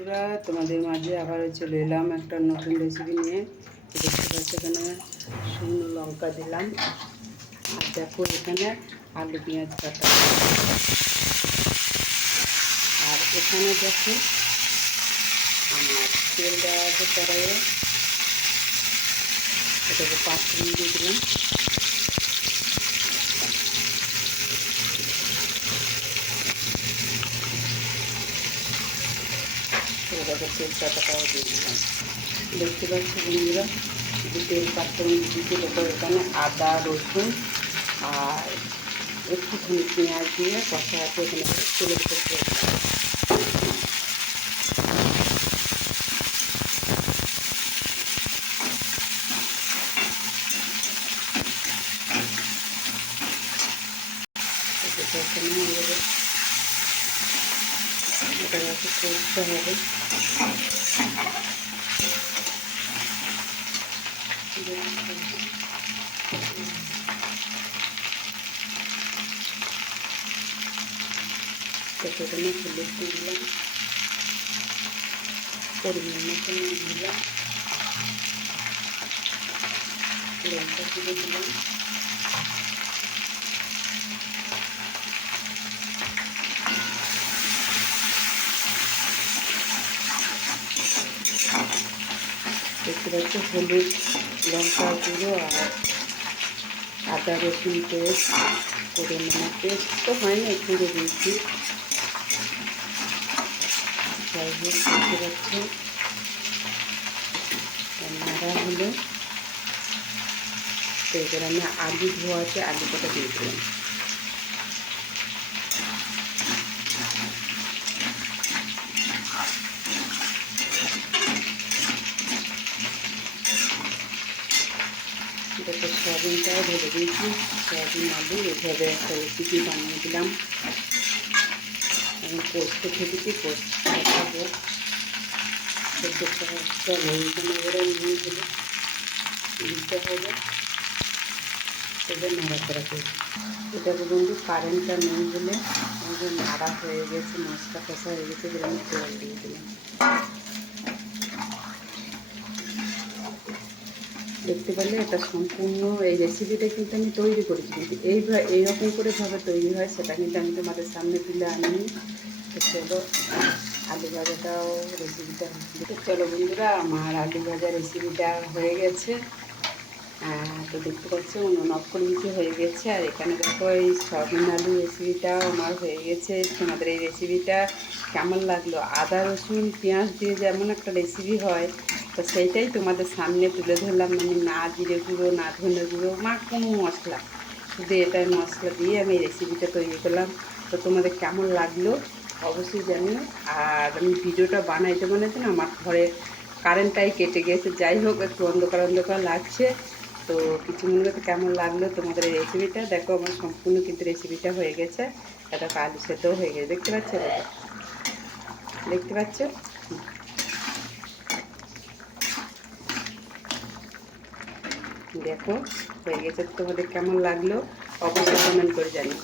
বন্ধুরা, তোমাদের মাঝে আবারও চলে এলাম একটা নতুন রেসিপি নিয়ে। দেখতে পাচ্ছ এখানে শুকনো লঙ্কা দিলাম, আর দেখো এখানে আলু পেঁয়াজ কাটা, আর এখানে দেখো আমার তেল দেওয়া আছে কড়াইয়ে, এটাকে 5 মিনিট দিয়ে দিলাম। এটাকে তেজপাতাটাও দিয়ে দিলাম। দেখতে পাচ্ছি বন্ধুরা, তেল পাঁচফোড়ন দিতে দেখো এখানে আদা রসুন আর একটুখানি পেঁয়াজ দিয়ে কষা আছে, এখানে তেলের উপর এটা করতে হবে। সেখানে হলুদ দিলাম, পরিমাণ মতো দিলাম, লঙ্কা গুঁড়ো দিলাম, দেখতে পাচ্ছি হলুদ লঙ্কা গুঁড়ো আর আদা রসুন পেস্ট করে, মানে পেস্ট তো হয় না, একটু দিয়েছি। যাই হোক দেখতে পাচ্ছি নাড়া হলো, তো এবার আমি আলু ধোয়া আছে, আলু কটা দিয়ে দিলাম। দেখো সয়াবিনটাও ভেজে দিয়েছি, সয়াবিন আলু এভাবে একটা রেসিপি বানিয়ে দিলাম। আমি পোস্ত খেতেছি, পোস্ত খাবো। প্রত্যেকটা লঙ্কা করে নুন হলে দিতে হবে, এবার নাড়াচাড়া করি। এটাকে বন্ধু কারেন্টটা নেই বলে আমাদের নাড়া হয়ে গেছে, মশলা কষা হয়ে গেছে, এবার আমি তেল দিয়ে দিলাম। দেখতে পেলে এটা সম্পূর্ণ এই রেসিপিটা কিন্তু আমি তৈরি করেছি, কিন্তু এইরকম করে ভাবে তৈরি হয় সেটা কিন্তু আমি তোমাদের সামনে তুলে আনিনি। তো চলো আলু ভাজাটাও রেসিপিটা, তো চলো বন্ধুরা আমার আলু ভাজা রেসিপিটা হয়ে গেছে। তো দেখতে পাচ্ছি উনুন অফ করে দিতে হয়ে গেছে, আর এখানে দেখো এই সয়াবিন আলু রেসিপিটাও আমার হয়ে গেছে। তোমাদের এই রেসিপিটা কেমন লাগলো? আদা রসুন পেঁয়াজ দিয়ে যেমন একটা রেসিপি হয়, তো সেইটাই তোমাদের সামনে তুলে ধরলাম। মানে না জিরে গুঁড়ো, না ধনে গুঁড়ো, কোনো মশলা, শুধু এটাই মশলা দিয়ে আমি এই রেসিপিটা তৈরি করলাম। তো তোমাদের কেমন লাগলো অবশ্যই জানিও। আর আমি ভিডিওটা বানাইতে না আমার ঘরে কারেন্টটাই কেটে গেছে, যাই হোক একটু অন্ধকার অন্ধকার লাগছে। তো কিছু মনে করতে কেমন লাগলো তোমাদের এই রেসিপিটা? দেখো আমার সম্পূর্ণ কিন্তু রেসিপিটা হয়ে গেছে। এটা আলু সেদ্ধও হয়ে গেছে, দেখতে পাচ্ছ? দেখতে পাচ্ছ? দেখো হয়ে গেছে। তোমাদের কেমন লাগলো অবশ্যই কমেন্ট করে জানিও।